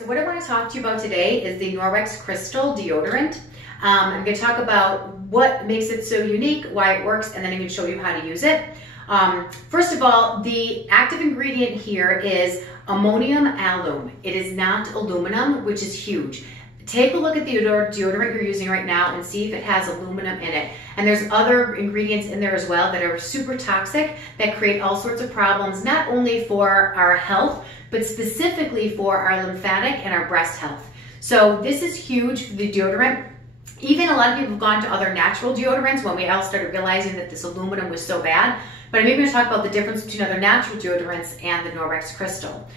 So what I want to talk to you about today is the Norwex Crystal Deodorant. I'm going to talk about what makes it so unique, why it works, and then I'm going to show you how to use it. First of all, the active ingredient here is ammonium alum. It is not aluminum, which is huge. Take a look at the deodorant you're using right now and see if it has aluminum in it. And there's other ingredients in there as well that are super toxic that create all sorts of problems, not only for our health, but specifically for our lymphatic and our breast health. So this is huge for the deodorant. Even a lot of people have gone to other natural deodorants when we all started realizing that this aluminum was so bad. But I'm maybe going to talk about the difference between other natural deodorants and the Norwex Crystal.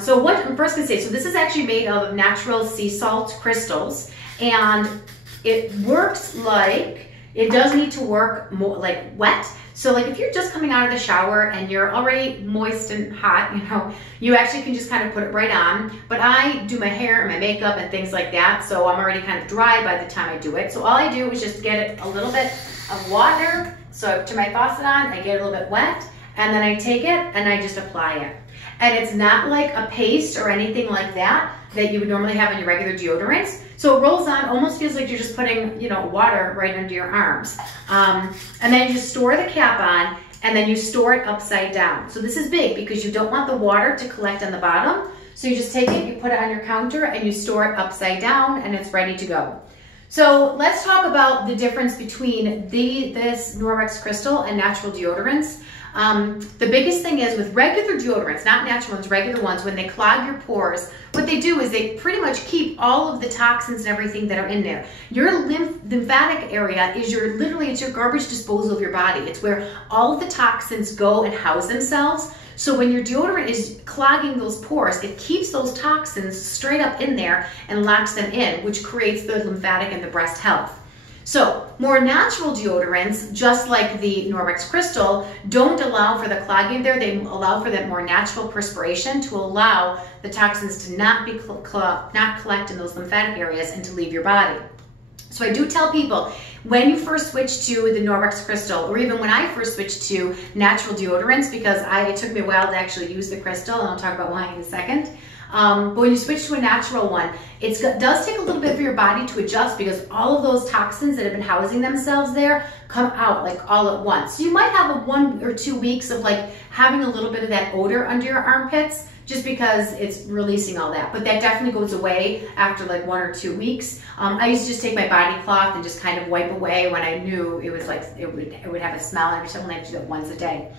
So what I'm first going to say, so this is actually made of natural sea salt crystals, and it works like, it does need to work more like wet. So like if you're just coming out of the shower and you're already moist and hot, you know, you actually can just kind of put it right on. But I do my hair and my makeup and things like that, so I'm already kind of dry by the time I do it. So all I do is just get it a little bit of water. So I turn my faucet on, I get it a little bit wet, and then I take it and I just apply it. And it's not like a paste or anything like that that you would normally have in your regular deodorants. So it rolls on, almost feels like you're just putting, you know, water right under your arms. And then you just store the cap on, and then you store it upside down. So this is big because you don't want the water to collect on the bottom. So you just take it, you put it on your counter, and you store it upside down, and it's ready to go. So let's talk about the difference between this Norwex Crystal and natural deodorants. The biggest thing is with regular deodorants, not natural ones, regular ones, when they clog your pores, what they do is they pretty much keep all of the toxins and everything that are in there. Your lymphatic area is it's your garbage disposal of your body. It's where all of the toxins go and house themselves. So when your deodorant is clogging those pores, it keeps those toxins straight up in there and locks them in, which creates the lymphatic and the breast health. So more natural deodorants, just like the Norwex Crystal, don't allow for the clogging there. They allow for that more natural perspiration to allow the toxins to not collect in those lymphatic areas and to leave your body. So I do tell people, when you first switch to the Norwex Crystal, or even when I first switched to natural deodorants, because it took me a while to actually use the crystal, and I'll talk about why in a second. But when you switch to a natural one, it does take a little bit for your body to adjust because all of those toxins that have been housing themselves there come out like all at once. So you might have a 1 or 2 weeks of like having a little bit of that odor under your armpits just because it's releasing all that. But that definitely goes away after like 1 or 2 weeks. I used to just take my body cloth and just kind of wipe away when I knew it was like, it would have a smell, and I only have to do that once a day.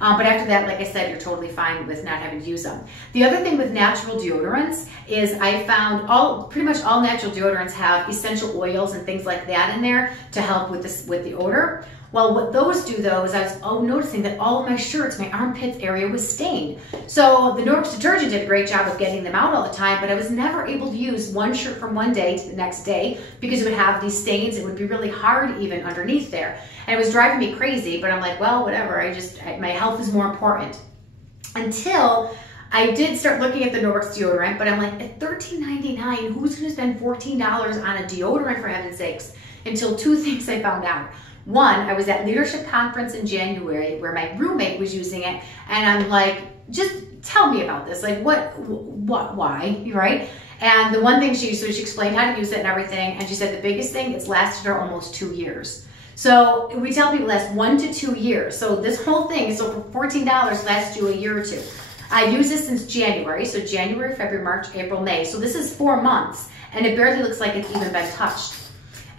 But after that, like I said, you're totally fine with not having to use them. The other thing with natural deodorants is I found pretty much all natural deodorants have essential oils and things like that in there to help with the odor. Well, what those do though is I was noticing that all of my shirts, my armpits area was stained. So the Norwex detergent did a great job of getting them out all the time, but I was never able to use one shirt from one day to the next day because it would have these stains. It would be really hard even underneath there. And it was driving me crazy, but I'm like, well, whatever. My health is more important. Until I did start looking at the Norwex deodorant, but I'm like, at $13.99, who's gonna spend $14 on a deodorant for heaven's sakes? Until 2 things I found out. One, I was at leadership conference in January where my roommate was using it, and I'm like, just tell me about this. Like, why, right? And the one thing she explained how to use it and everything, and she said the biggest thing, it's lasted her almost 2 years. So we tell people it lasts 1 to 2 years. So this whole thing, so for $14 lasts you a year or two. I've used this since January, so January, February, March, April, May. So this is 4 months, and it barely looks like it's even been touched.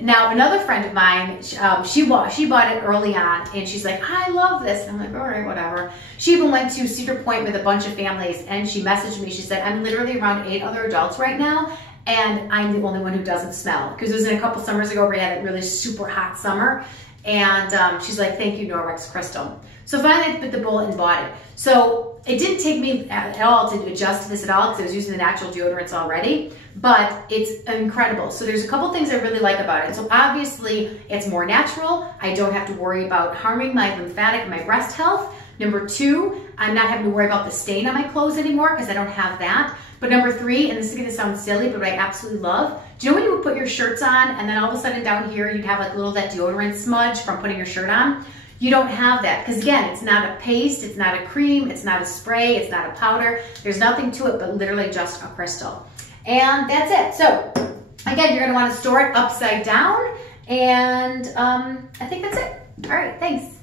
Now, another friend of mine, she bought it early on, and she's like, I love this. And I'm like, all right, whatever. She even went to Cedar Point with a bunch of families, and she messaged me. She said, I'm literally around 8 other adults right now, and I'm the only one who doesn't smell. Because it was in a couple summers ago where we had a really super hot summer. And she's like, thank you, Norwex Crystal. So finally I bit the bullet and bought it. So it didn't take me at all to adjust to this at all because I was using the natural deodorants already, but it's incredible. So there's a couple things I really like about it. So obviously it's more natural. I don't have to worry about harming my lymphatic and my breast health. Number 2, I'm not having to worry about the stain on my clothes anymore because I don't have that. But number 3, and this is gonna sound silly, but I absolutely love, do you know when you would put your shirts on and then all of a sudden down here you'd have like a little that deodorant smudge from putting your shirt on? You don't have that because again, it's not a paste, it's not a cream, it's not a spray, it's not a powder. There's nothing to it but literally just a crystal. And that's it. So again, you're gonna wanna store it upside down, and I think that's it. All right, thanks.